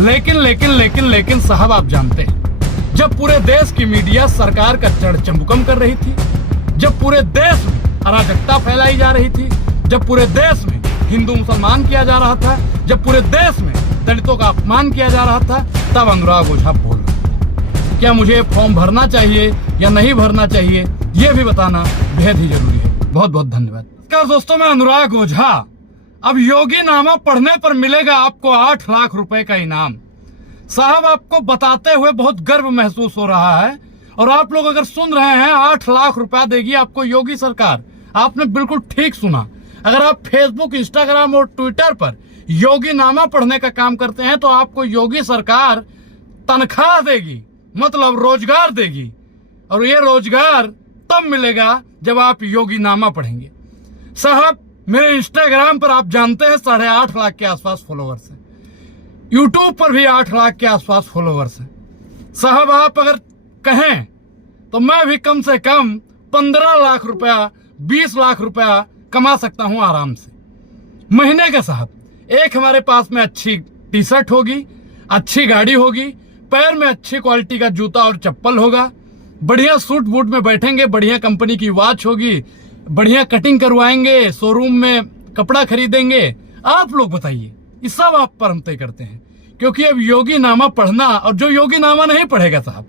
लेकिन साहब आप जानते हैं, जब पूरे देश की मीडिया सरकार का चड़चंबुकम कर रही थी, जब पूरे देश में अराजकता फैलाई जा रही थी, जब पूरे देश में हिंदू मुसलमान किया जा रहा था, जब पूरे देश में दलितों का अपमान किया जा रहा था, तब अनुराग ओझा बोल रहे थे। क्या मुझे फॉर्म भरना चाहिए या नहीं भरना चाहिए, ये भी बताना बेहद ही जरूरी है। बहुत बहुत धन्यवाद। नमस्कार दोस्तों, मैं अनुराग ओझा। अब योगी नामा पढ़ने पर मिलेगा आपको 8 लाख रुपए का इनाम। साहब, आपको बताते हुए बहुत गर्व महसूस हो रहा है, और आप लोग अगर सुन रहे हैं 8 लाख रुपया देगी आपको योगी सरकार, आपने बिल्कुल ठीक सुना। अगर आप फेसबुक, इंस्टाग्राम और ट्विटर पर योगी नामा पढ़ने का काम करते हैं तो आपको योगी सरकार तनख्वाह देगी, मतलब रोजगार देगी, और ये रोजगार तब मिलेगा जब आप योगी नामा पढ़ेंगे। साहब, मेरे इंस्टाग्राम पर आप जानते हैं 8.5 लाख के आसपास फॉलोअर्स हैं, यूट्यूब पर भी 8 लाख के आसपास फॉलोअर्स हैं। साहब, आप अगर कहें तो मैं भी कम से कम 15 लाख रुपया, 20 लाख रुपया कमा सकता हूं आराम से महीने का। साहब, एक हमारे पास में अच्छी टी शर्ट होगी, अच्छी गाड़ी होगी, पैर में अच्छी क्वालिटी का जूता और चप्पल होगा, बढ़िया सूट बूट में बैठेंगे, बढ़िया कंपनी की वॉच होगी, बढ़िया कटिंग करवाएंगे, शोरूम में कपड़ा खरीदेंगे। आप लोग बताइए, ये सब आप पर हम तय करते हैं, क्योंकि अब योगी नामा पढ़ना, और जो योगी नामा नहीं पढ़ेगा, साहब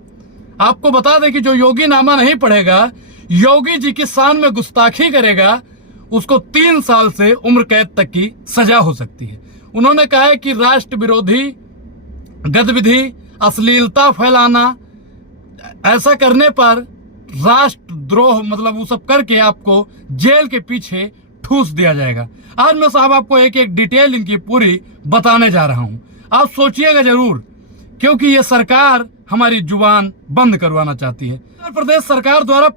आपको बता दें कि जो योगी नामा नहीं पढ़ेगा, योगी जी की शान में गुस्ताखी करेगा, उसको 3 साल से उम्र कैद तक की सजा हो सकती है। उन्होंने कहा है कि राष्ट्र विरोधी गतिविधि, अश्लीलता फैलाना, ऐसा करने पर राष्ट्रद्रोह, मतलब वो सब करके आपको जेल के पीछे ठूस दिया जाएगा। आज मैं साहब आपको एक एक डिटेल इनकी पूरी बताने जा रहा हूं। आप सोचिएगा जरूर, क्योंकि ये सरकार हमारी जुबान बंद करवाना चाहती है। उत्तर प्रदेश सरकार द्वारा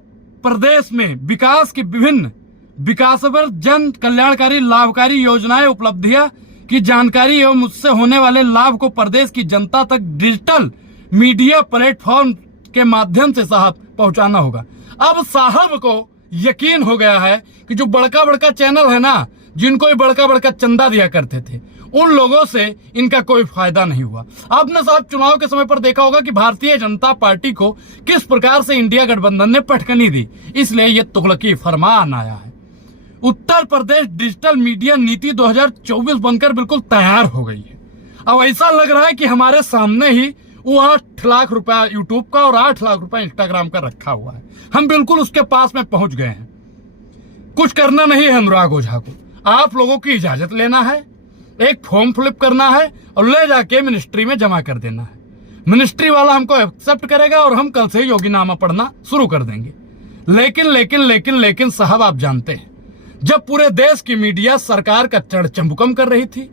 प्रदेश में विकास की विभिन्न विकासपर जन कल्याणकारी लाभकारी योजनाएं, उपलब्धियां की जानकारी एवं उससे होने वाले लाभ को प्रदेश की जनता तक डिजिटल मीडिया प्लेटफॉर्म के माध्यम से साहब पहुंचाना होगा। अब साहब को यकीन हो गया है कि जो बड़का बड़का चैनल है ना, जिनको ये बड़का बड़का चंदा दिया करते थे, उन लोगों से इनका कोई फायदा नहीं हुआ। आपने साहब चुनाव के समय पर देखा होगा कि भारतीय जनता पार्टी को किस प्रकार से इंडिया गठबंधन ने पटकनी दी, इसलिए ये तुगलकी फरमान आया है। उत्तर प्रदेश डिजिटल मीडिया नीति 2024 बनकर बिल्कुल तैयार हो गई है। अब ऐसा लग रहा है कि हमारे सामने ही वो 8 लाख रुपया यूट्यूब का और 8 लाख रुपया इंस्टाग्राम का रखा हुआ है। हम बिल्कुल उसके पास में पहुंच गए हैं। कुछ करना नहीं है अनुराग ओझा को, आप लोगों की इजाजत लेना है, एक फॉर्म फिलअप करना है और ले जाके मिनिस्ट्री में जमा कर देना है। मिनिस्ट्री वाला हमको एक्सेप्ट करेगा और हम कल से योगी नामा पढ़ना शुरू कर देंगे। लेकिन साहब, आप जानते हैं, जब पूरे देश की मीडिया सरकार का चड़चंबुकम कर रही थी,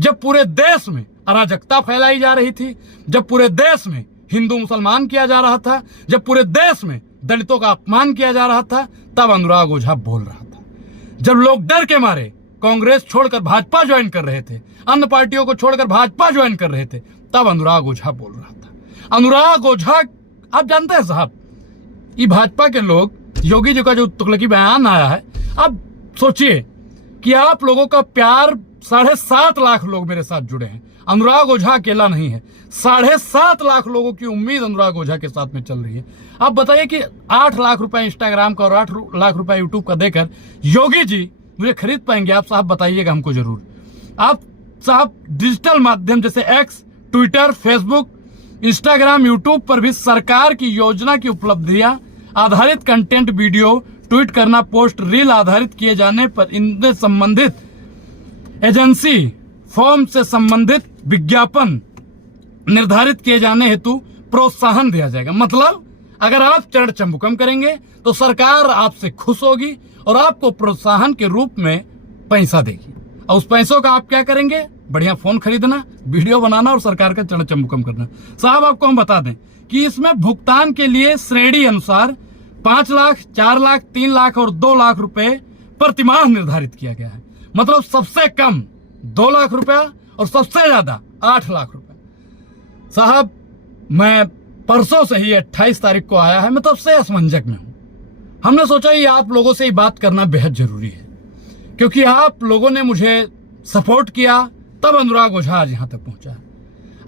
जब पूरे देश में अराजकता फैलाई जा रही थी, जब पूरे देश में हिंदू मुसलमान किया जा रहा था, जब पूरे देश में दलितों का अपमान किया जा रहा था, तब अनुराग ओझा बोल रहा था। जब लोग डर के मारे कांग्रेस छोड़कर भाजपा ज्वाइन कर रहे थे, अन्य पार्टियों को छोड़कर भाजपा ज्वाइन कर रहे थे, तब अनुराग ओझा बोल रहा था। अनुराग ओझा, आप जानते हैं साहब, ये भाजपा के लोग, योगी जी का जो तुगलकी बयान आया है, अब सोचिए कि आप लोगों का प्यार, 7.5 लाख लोग मेरे साथ जुड़े हैं। अनुराग ओझा अकेला नहीं है, 7.5 लाख लोगों की उम्मीद अनुराग ओझा के साथ में चल रही है। आप बताइए कि 8 लाख रुपए इंस्टाग्राम का और 8 लाख रुपए यूट्यूब का देकर योगी जी मुझे खरीद पाएंगे? आप साहब बताइएगा हमको जरूर। आप साहब डिजिटल माध्यम जैसे x, Twitter, Facebook, Instagram, YouTube पर भी सरकार की योजना की उपलब्धियां आधारित कंटेंट वीडियो ट्वीट करना, पोस्ट, रील आधारित किए जाने पर इनसे संबंधित एजेंसी फॉर्म से संबंधित विज्ञापन निर्धारित किए जाने हेतु प्रोत्साहन दिया जाएगा। मतलब अगर आप चड़चंबुकम करेंगे तो सरकार आपसे खुश होगी और आपको प्रोत्साहन के रूप में पैसा देगी, और उस पैसों का आप क्या करेंगे? बढ़िया फोन खरीदना, वीडियो बनाना और सरकार का चड़चंबुकम करना। साहब, आपको हम बता दें कि इसमें भुगतान के लिए श्रेणी अनुसार 5 लाख, 4 लाख, 3 लाख और 2 लाख रुपए प्रतिमाह निर्धारित किया गया है। मतलब सबसे कम 2 लाख रुपया और सबसे ज्यादा 8 लाख रुपया। साहब, मैं परसों से ही 28 तारीख को आया है, मैं तब से असमंजक में हूं। हमने सोचा ये आप लोगों से ही बात करना बेहद जरूरी है, क्योंकि आप लोगों ने मुझे सपोर्ट किया, तब अनुराग ओझा आज यहां तक पहुंचा।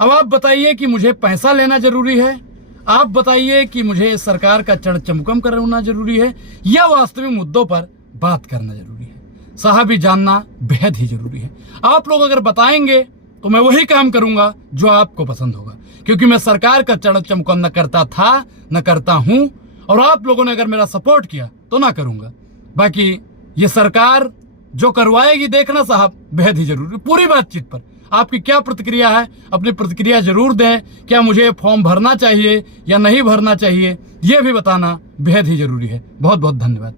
अब आप बताइए कि मुझे पैसा लेना जरूरी है, आप बताइए कि मुझे सरकार का चढ़ चमकम करना जरूरी है, या वास्तविक मुद्दों पर बात करना जरूरी है। साहब, ये जानना बेहद ही जरूरी है। आप लोग अगर बताएंगे तो मैं वही काम करूंगा जो आपको पसंद होगा, क्योंकि मैं सरकार का चढ़ चमकम न करता था, न करता हूं, और आप लोगों ने अगर मेरा सपोर्ट किया तो ना करूंगा। बाकी ये सरकार जो करवाएगी देखना साहब, बेहद ही जरूरी। पूरी बातचीत पर आपकी क्या प्रतिक्रिया है, अपनी प्रतिक्रिया जरूर दें। क्या मुझे फॉर्म भरना चाहिए या नहीं भरना चाहिए, यह भी बताना बेहद ही जरूरी है। बहुत बहुत धन्यवाद।